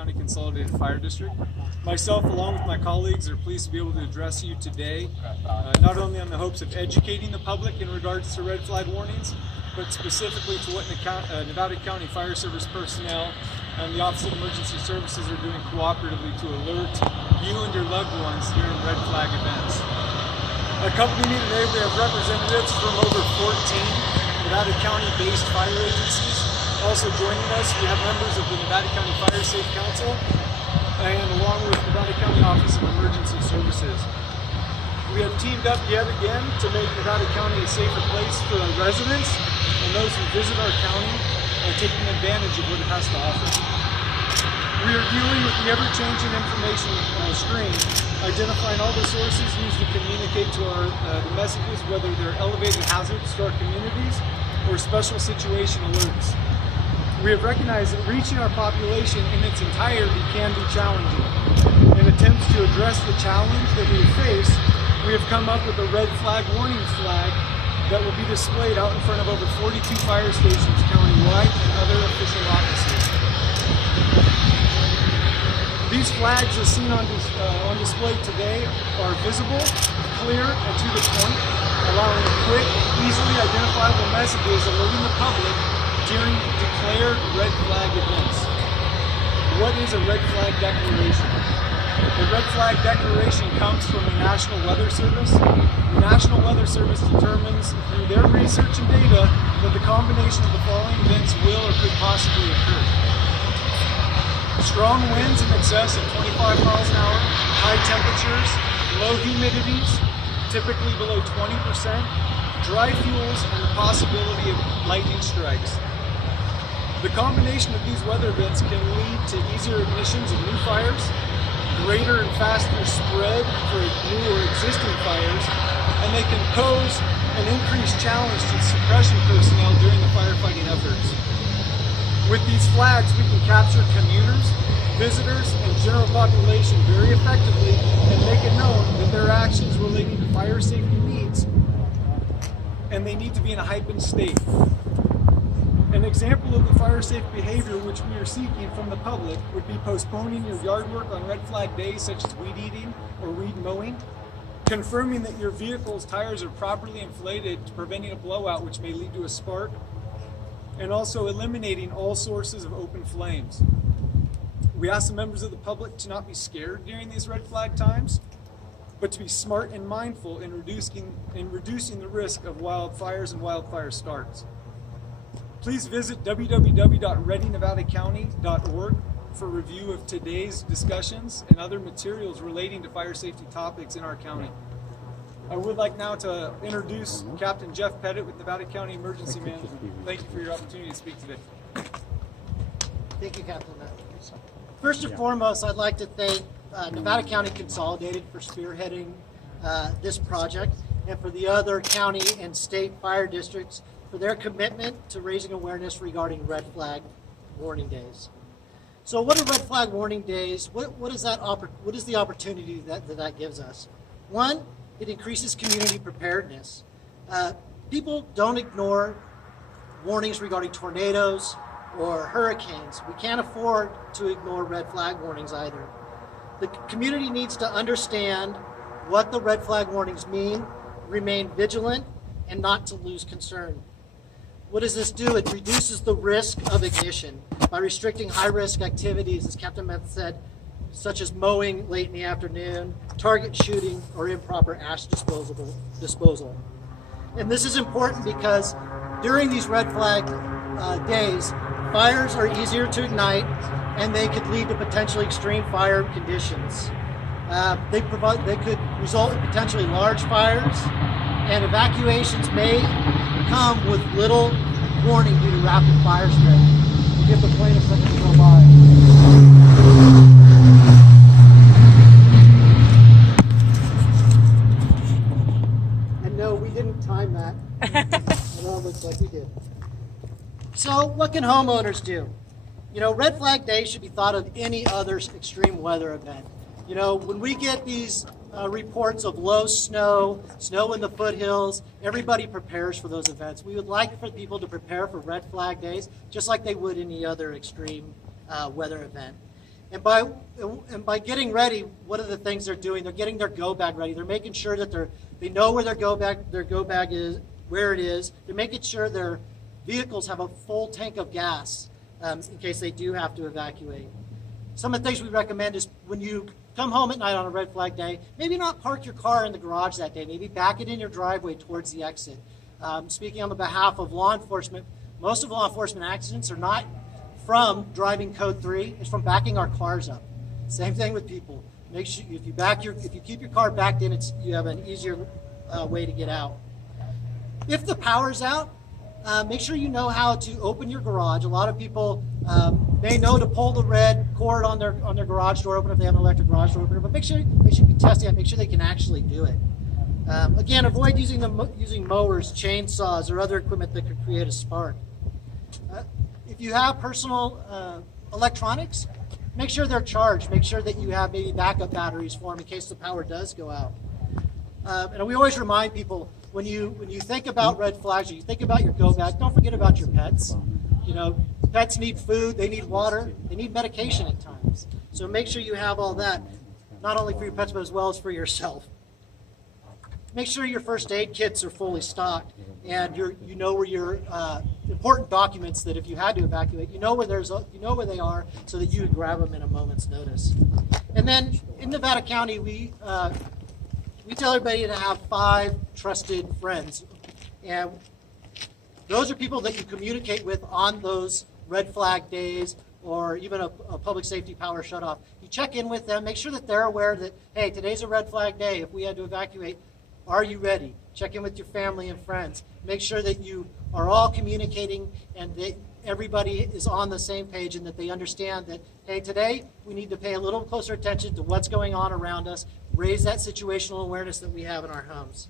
County Consolidated Fire District. Myself, along with my colleagues, are pleased to be able to address you today, not only on the hopes of educating the public in regards to red flag warnings, but specifically to what Nevada County Fire Service personnel and the Office of Emergency Services are doing cooperatively to alert you and your loved ones during red flag events. Accompanying me today, we have representatives from over 14 Nevada County-based fire agencies. Also joining us, we have members of the Nevada County Fire Safe Council, and along with Nevada County Office of Emergency Services. We have teamed up yet again to make Nevada County a safer place for our residents and those who visit our county and taking advantage of what it has to offer. We are dealing with the ever-changing information stream, identifying all the sources used to communicate to our the messages, whether they're elevated hazards to our communities or special situation alerts. We have recognized that reaching our population in its entirety can be challenging. In attempts to address the challenge that we face, we have come up with a red flag warning flag that will be displayed out in front of over 42 fire stations countywide and other official offices. These flags, as seen on display today, are visible, clear, and to the point, allowing quick, easily identifiable messages alerting the public during declared red flag events. What is a red flag declaration? The red flag declaration comes from the National Weather Service. The National Weather Service determines through their research and data that the combination of the following events will or could possibly occur. Strong winds in excess of 25 miles an hour, high temperatures, low humidities, typically below 20%, dry fuels, and the possibility of lightning strikes. The combination of these weather events can lead to easier ignitions of new fires, greater and faster spread for new or existing fires, and they can pose an increased challenge to suppression personnel during the firefighting efforts. With these flags, we can capture commuters, visitors, and general population very effectively and make it known that their actions relating to fire safety needs, and they need to be in a heightened state. An example of the fire safe behavior which we are seeking from the public would be postponing your yard work on red flag days such as weed eating or weed mowing, confirming that your vehicle's tires are properly inflated, preventing a blowout which may lead to a spark, and also eliminating all sources of open flames. We ask the members of the public to not be scared during these red flag times, but to be smart and mindful in reducing the risk of wildfires and wildfire starts. Please visit www.readynevadacounty.org for review of today's discussions and other materials relating to fire safety topics in our county. I would like now to introduce Captain Jeff Pettit with Nevada County Emergency Management. Thank you for your opportunity to speak today. Thank you, Captain. First and foremost, I'd like to thank Nevada County Consolidated for spearheading this project, and for the other county and state fire districts for their commitment to raising awareness regarding red flag warning days. So what are red flag warning days? What is the opportunity that gives us? One, it increases community preparedness. People don't ignore warnings regarding tornadoes or hurricanes. We can't afford to ignore red flag warnings either. The community needs to understand what the red flag warnings mean, remain vigilant, and not to lose concern. What does this do? It reduces the risk of ignition by restricting high-risk activities, as Captain Meth said, such as mowing late in the afternoon, target shooting, or improper ash disposal. And this is important because during these red flag days, fires are easier to ignite, and they could lead to potentially extreme fire conditions. They could result in potentially large fires, and evacuations may come with little warning due to rapid fire spread. We'll give the plane a second to go by. And no, we didn't time that. Although it looks like we did. So what can homeowners do? You know, red flag day should be thought of any other extreme weather event. You know, when we get these reports of low snow in the foothills, everybody prepares for those events. We would like for people to prepare for red flag days just like they would any other extreme weather event. And by getting ready, what are the things they're doing? They're getting their go bag ready. They're making sure that they know where their go bag is, where it is. They're making sure their vehicles have a full tank of gas in case they do have to evacuate. Some of the things we recommend is when you come home at night on a red flag day, maybe not park your car in the garage that day. Maybe back it in your driveway towards the exit. Speaking on the behalf of law enforcement, most of law enforcement accidents are not from driving code 3, it's from backing our cars up. Same thing with people. Make sure if you keep your car backed in, you have an easier way to get out. If the power's out, make sure you know how to open your garage. A lot of people may know to pull the red cord on their garage door opener if they have an electric garage door opener, but make sure they should be testing it. Make sure they can actually do it. Again, avoid using mowers, chainsaws, or other equipment that could create a spark. If you have personal electronics, make sure they're charged. Make sure that you have maybe backup batteries for them in case the power does go out. And we always remind people, when you think about red flags, or you think about your go bag, don't forget about your pets. You know, pets need food, they need water, they need medication at times. So make sure you have all that, not only for your pets, but as well as for yourself. Make sure your first aid kits are fully stocked, and you know where your important documents that if you had to evacuate, you know where they are, so that you would grab them in a moment's notice. And then in Nevada County, we tell everybody to have 5 trusted friends, and those are people that you communicate with on those red flag days, or even a public safety power shutoff. You check in with them, make sure that they're aware that, hey, today's a red flag day. If we had to evacuate, are you ready? Check in with your family and friends. Make sure that you are all communicating and that everybody is on the same page and that they understand that, hey, today we need to pay a little closer attention to what's going on around us, raise that situational awareness that we have in our homes.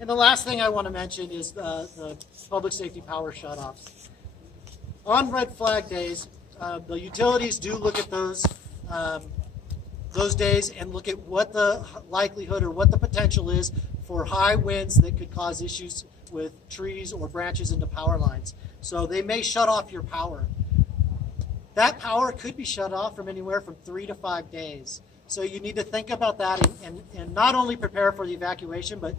And the last thing I want to mention is the public safety power shutoffs. On red flag days, the utilities do look at those days and look at what the likelihood or what the potential is for high winds that could cause issues with trees or branches into power lines. So they may shut off your power. That power could be shut off from anywhere from 3 to 5 days. So you need to think about that and not only prepare for the evacuation, but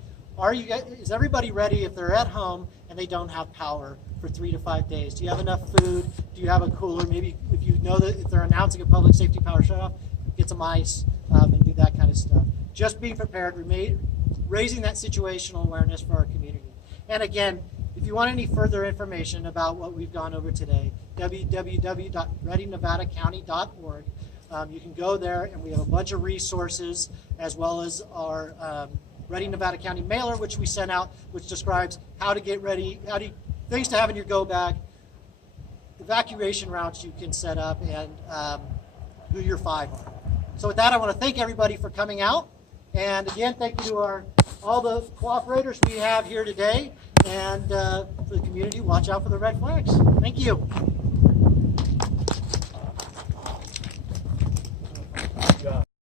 is everybody ready if they're at home and they don't have power for 3 to 5 days? Do you have enough food? Do you have a cooler? Maybe if you know that if they're announcing a public safety power shutoff, get some ice and do that kind of stuff. Just being prepared, raising that situational awareness for our community. And again, if you want any further information about what we've gone over today, www.readynevadacounty.org. You can go there, and we have a bunch of resources, as well as our Ready Nevada County mailer, which we sent out, which describes how to get ready, things to have in your go bag, evacuation routes you can set up, and who your 5 are. So with that, I want to thank everybody for coming out. And again, thank you to all the cooperators we have here today. And for the community, watch out for the red flags. Thank you.